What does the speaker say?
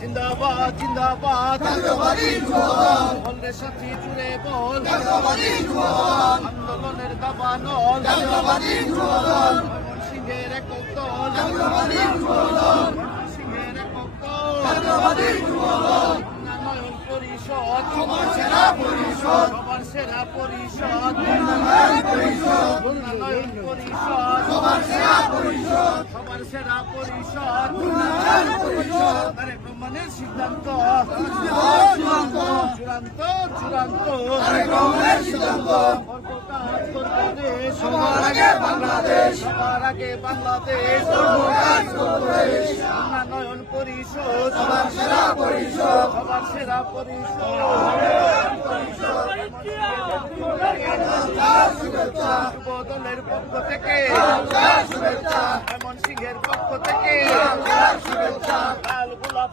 জিন্দাবাদ জিন্দাবাদ বলরে সাথী জুড়ে বল আন্দোলনের দাবানল সিংহের একক দল সিংহের একক দল উন্নয়ন পরিষদ সবার সেরা পরিষদ উন্নয়ন পরিষদ সবার সেরা পরিষদ তারেক রহমানের সিদ্ধান্ত চূড়ান্ত সবার আগে বাংলাদেশ উন্নয়ন পরিষদ সবার সেরা পরিষদ যুব দলের পক্ষ থেকে ময়মনসিংহের পক্ষ থেকে লাল গোলাপ